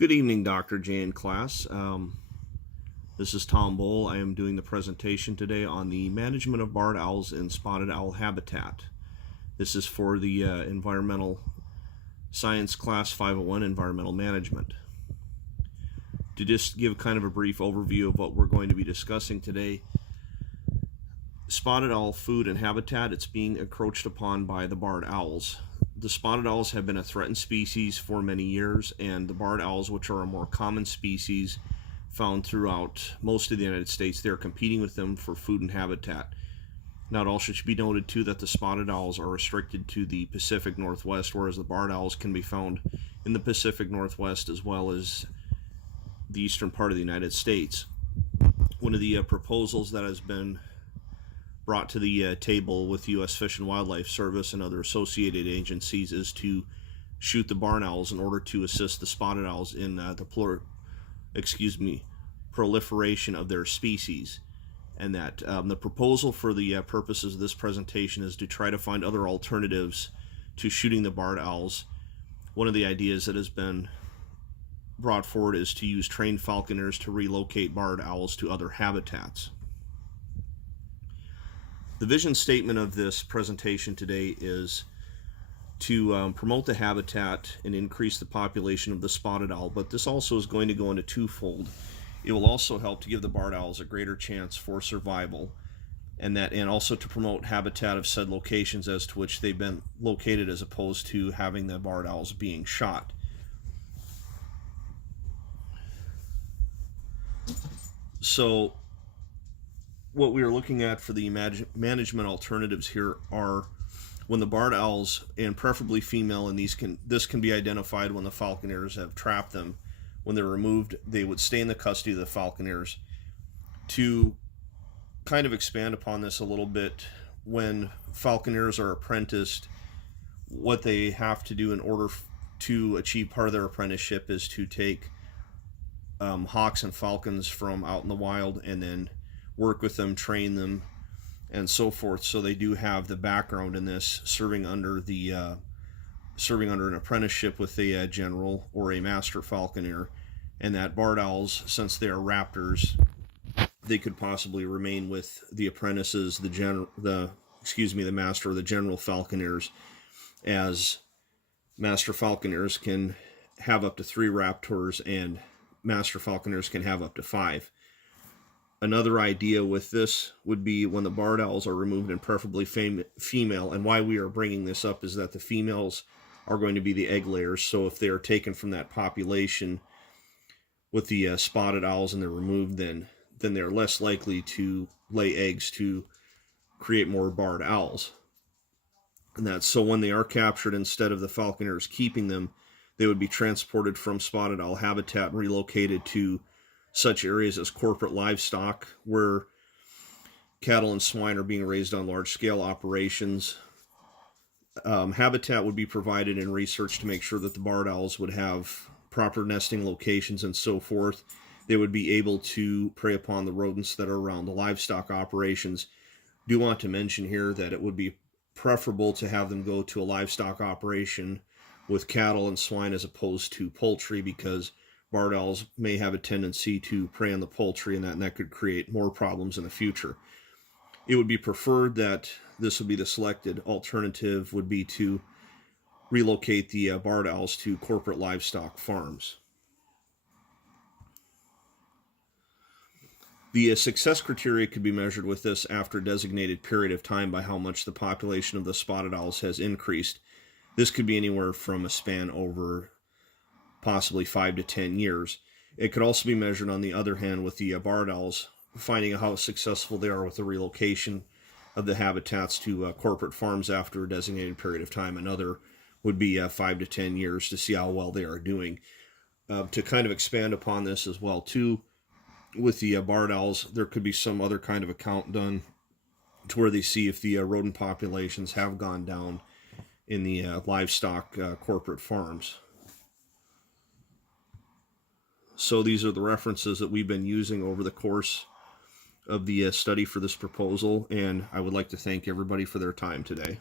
Good evening, Dr. J and class. This is Tom Bohl. I am doing the presentation today on the management of barred owls in spotted owl habitat. This is for the Environmental Science Class 501 Environmental Management. To just give kind of a brief overview of what we're going to be discussing today, spotted owl food and habitat, it's being encroached upon by the barred owls. The spotted owls have been a threatened species for many years, and the barred owls, which are a more common species found throughout most of the United States, they're competing with them for food and habitat. Now, it also should be noted too that the spotted owls are restricted to the Pacific Northwest, whereas the barred owls can be found in the Pacific Northwest as well as the eastern part of the United States. One of the proposals that has been brought to the table with U.S. Fish and Wildlife Service and other associated agencies is to shoot the barn owls in order to assist the spotted owls in the proliferation of their species. And that the proposal for the purposes of this presentation is to try to find other alternatives to shooting the barred owls. One of the ideas that has been brought forward is to use trained falconers to relocate barred owls to other habitats. The vision statement of this presentation today is to promote the habitat and increase the population of the spotted owl, but this also is going to go into twofold. It will also help to give the barred owls a greater chance for survival, and also to promote habitat of said locations as to which they've been located, as opposed to having the barred owls being shot. So what we are looking at for the management alternatives here are when the barred owls, and preferably female, and this can be identified when the falconers have trapped them. When they're removed, they would stay in the custody of the falconers. To kind of expand upon this a little bit, when falconers are apprenticed, what they have to do in order to achieve part of their apprenticeship is to take hawks and falcons from out in the wild and then work with them, train them, and so forth. So they do have the background in this, serving under an apprenticeship with a general or a master falconer. And that barred owls, since they are raptors, they could possibly remain with the apprentices, the master or the general falconers, as master falconers can have up to 3 raptors and master falconers can have up to 5. Another idea with this would be when the barred owls are removed, and preferably female, and why we are bringing this up is that the females are going to be the egg layers. So if they are taken from that population with the spotted owls and they're removed, then they're less likely to lay eggs to create more barred owls. And that's so when they are captured, instead of the falconers keeping them, they would be transported from spotted owl habitat and relocated to such areas as corporate livestock, where cattle and swine are being raised on large-scale operations. Habitat would be provided in research to make sure that the barred owls would have proper nesting locations and so forth. They would be able to prey upon the rodents that are around the livestock operations. Do want to mention here that it would be preferable to have them go to a livestock operation with cattle and swine as opposed to poultry, because barred owls may have a tendency to prey on the poultry, and that could create more problems in the future. It would be preferred that this would be the selected alternative, would be to relocate the barred owls to corporate livestock farms. The success criteria could be measured with this after a designated period of time by how much the population of the spotted owls has increased. This could be anywhere from a span over possibly 5 to 10 years. It could also be measured, on the other hand, with the barred owls, finding out how successful they are with the relocation of the habitats to corporate farms after a designated period of time. Another would be 5 to 10 years to see how well they are doing. To kind of expand upon this as well, too, with the barred owls, there could be some other kind of account done to where they see if the rodent populations have gone down in the livestock corporate farms. So these are the references that we've been using over the course of the study for this proposal, and I would like to thank everybody for their time today.